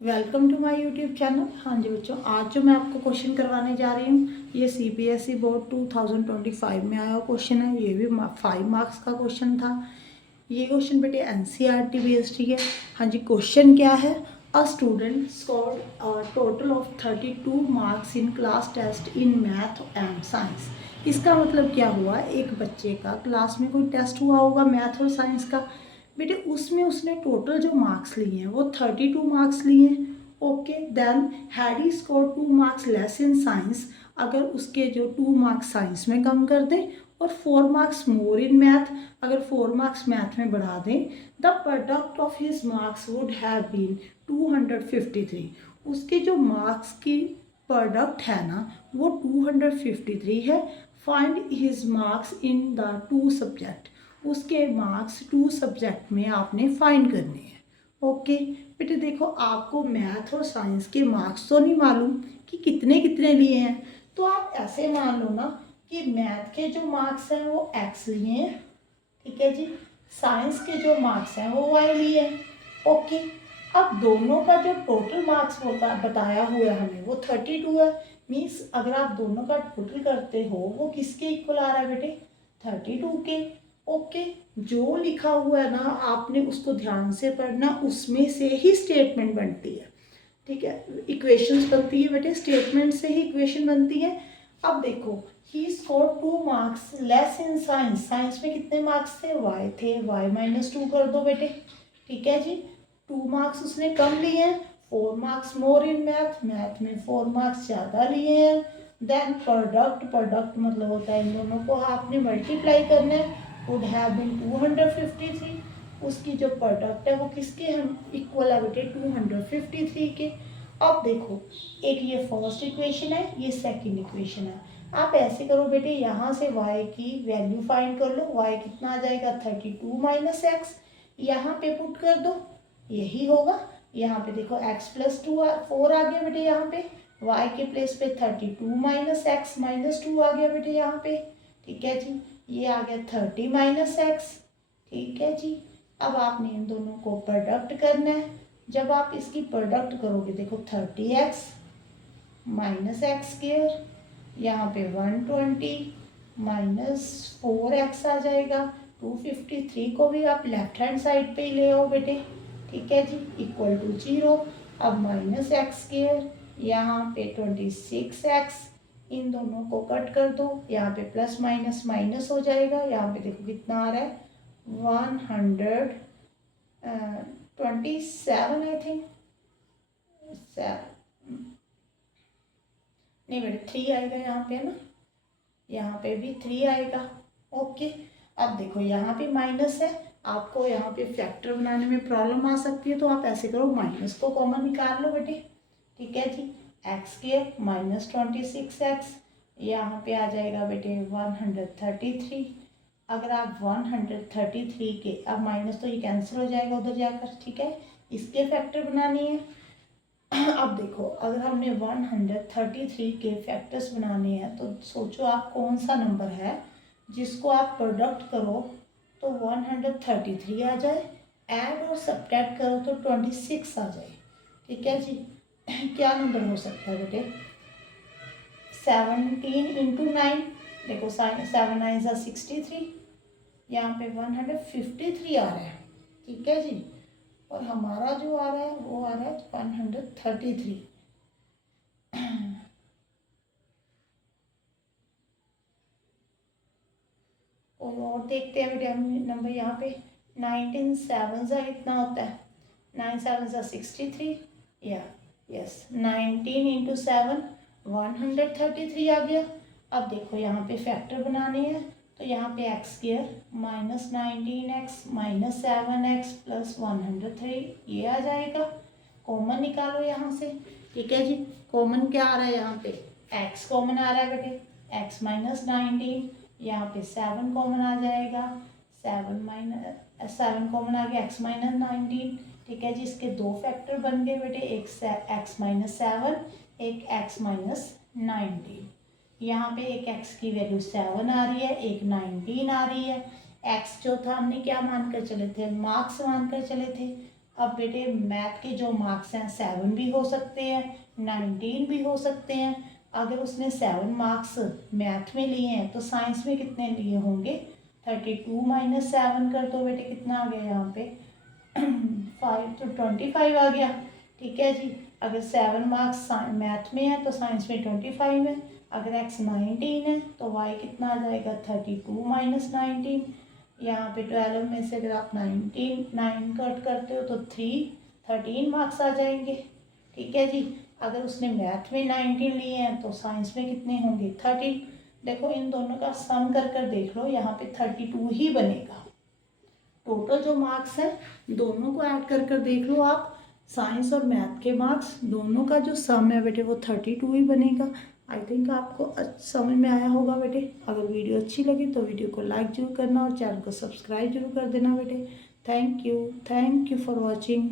Welcome to my YouTube channel. हाँ जी बच्चों, आज जो मैं आपको क्वेश्चन करवाने जा रही हूँ ये सीबीएसई बोर्ड 2025 में आया क्वेश्चन है। ये भी 5 मार्क्स का क्वेश्चन था। ये क्वेश्चन बेटे एनसीईआरटी बेस्ड है। हाँ जी, क्वेश्चन क्या है? A student scored total of 32 marks in class test in math and science. इसका मतलब क्या हुआ? एक बच्चे का क्लास में कोई टेस्ट हुआ होगा मैथ और साइंस का बेटे, उसमें उसने टोटल जो मार्क्स लिए हैं वो 32 मार्क्स लिए हैं। Okay, then had he score 2 marks less in science. अगर उसके जो 2 मार्क्स साइंस में कम कर दें और 4 मार्क्स मोर इन मैथ, अगर 4 मार्क्स मैथ में बढ़ा दें, the product of his marks would have been 253। उसके जो मार्क्स की प्रोडक्ट है ना वो 253 है। Find his marks in the 2 subject. उसके मार्क्स 2 सब्जेक्ट में आपने फाइंड करने हैं। ओके बेटे, देखो आपको मैथ और साइंस के मार्क्स तो नहीं मालूम कि कितने कितने लिए हैं, तो आप ऐसे मान लो ना कि मैथ के जो मार्क्स हैं वो एक्स लिए हैं, ठीक है जी। साइंस के जो मार्क्स हैं वो वाई लिए हैं। ओके, अब दोनों का जो टोटल मार्क्स होता बताया हुआ है हमें वो 32 है। मीन्स अगर आप दोनों का टोटल करते हो वो किसके इक्वल आ रहा है बेटे? 32 के। ओके, जो लिखा हुआ है ना आपने उसको ध्यान से पढ़ना, उसमें से ही स्टेटमेंट बनती है, ठीक है। इक्वेशंस बनती है बेटे, स्टेटमेंट से ही इक्वेशन बनती है। अब देखो, he scored 2 marks less in science. Science में कितने मार्क्स थे? वाई थे, वाई -2 कर दो बेटे, ठीक है जी। 2 मार्क्स उसने कम लिए हैं। 4 marks more in math, math में 4 मार्क्स ज़्यादा लिए हैं। देन प्रोडक्ट, प्रोडक्ट मतलब होता है इन दोनों को आपने मल्टीप्लाई करना है। Would have been 253। उसकी जो प्रोडक्ट है वो किसके हम इक्वल है बेटे? 253 के। अब देखो, एक ये फर्स्ट इक्वेशन है, ये सेकंड इक्वेशन है। आप ऐसे करो बेटे, यहाँ से y की वैल्यू फाइंड कर लो। y कितना आ जाएगा? 32 माइनस एक्स। यहाँ पे पुट कर दो, यही होगा। यहाँ पे देखो x प्लस 4 आ गया बेटे, यहाँ पे y के प्लेस पे 32 माइनस एक्स -2 आ गया बेटे यहाँ पे, ठीक है जी। ये आ गया 30 माइनस एक्स, ठीक है जी। अब आपने इन दोनों को प्रोडक्ट करना है। जब आप इसकी प्रोडक्ट करोगे, देखो 30x माइनस एक्स स्क्र, यहाँ पे 120 -4x आ जाएगा। 253 को भी आप लेफ्ट हैंड साइड पे ही ले आओ बेटे, ठीक है जी, इक्वल टू 0। अब माइनस एक्स स्क्र, यहाँ पे 26x, इन दोनों को कट कर दो, यहाँ पे प्लस माइनस माइनस हो जाएगा। यहाँ पे देखो कितना आ रहा है? 127 आई थिंक, नहीं बेटे 3 आएगा यहाँ पे ना, यहाँ पे भी 3 आएगा। ओके, अब देखो यहाँ पे माइनस है, आपको यहाँ पे फैक्टर बनाने में प्रॉब्लम आ सकती है, तो आप ऐसे करो, माइनस को कॉमन निकाल लो बेटे, ठीक है जी। एक्स के -26x, यहाँ पे आ जाएगा बेटे 133। अगर आप 133 के, अब माइनस तो ये कैंसिल हो जाएगा उधर जाकर, ठीक है। इसके फैक्टर बनानी है। अब देखो, अगर हमने 133 के फैक्टर्स बनाने हैं तो सोचो आप कौन सा नंबर है जिसको आप प्रोडक्ट करो तो 133 आ जाए, ऐड और सब्ट्रैक्ट करो तो 26 आ जाए, ठीक है जी। क्या नंबर हो सकता है बेटे? 17 इंटू 9, देखो 7 9 63, यहाँ पे 153 आ रहा है, ठीक है जी। और हमारा जो आ रहा है वो आ रहा है 133। और देखते हैं बेटे हम नंबर यहाँ पे 19 7 सा कितना होता है? 9 7 सा 63, या यस 19 इंटू 7 133 आ गया। अब देखो यहाँ पे फैक्टर बनाने हैं, तो यहाँ पे x square -19x -7x plus 103 ये आ जाएगा। कॉमन निकालो यहाँ से, ठीक है जी। कॉमन क्या आ रहा है यहाँ पे? x कॉमन आ रहा है बेटे, x -19, यहाँ पे 7 कॉमन आ जाएगा, 7 कॉमन आ गया, x -19, ठीक है जी। इसके दो फैक्टर बन गए बेटे, एक x -7, एक x -19। यहाँ पे एक x की वैल्यू 7 आ रही है, एक 19 आ रही है। x जो था हमने क्या मानकर चले थे? मार्क्स मानकर चले थे। अब बेटे मैथ के जो मार्क्स हैं 7 भी हो सकते हैं, 19 भी हो सकते हैं। अगर उसने 7 मार्क्स मैथ में लिए हैं तो साइंस में कितने लिए होंगे? 32 माइनस 7 कर दो बेटे, कितना आ गया यहाँ पे 5 तो 25 आ गया। ठीक है जी। अगर 7 मार्क्स मैथ में है तो साइंस में 25 है। अगर x 19 है तो y कितना आ जाएगा 32 माइनस 19। यहाँ पे 12 में से अगर आप 9 कट करते हो तो 13 मार्क्स आ जाएंगे। ठीक है जी। अगर उसने मैथ में 19 लिए हैं तो साइंस में कितने होंगे 13। देखो इन दोनों का सम कर कर देख लो, यहाँ पे 32 ही बनेगा। टोटल जो मार्क्स है दोनों को ऐड कर कर देख लो आप, साइंस और मैथ के मार्क्स दोनों का जो सम है बेटे वो 32 ही बनेगा। आई थिंक आपको समझ में आया होगा बेटे। अगर वीडियो अच्छी लगी तो वीडियो को लाइक जरूर करना और चैनल को सब्सक्राइब जरूर कर देना बेटे। Thank you for watching.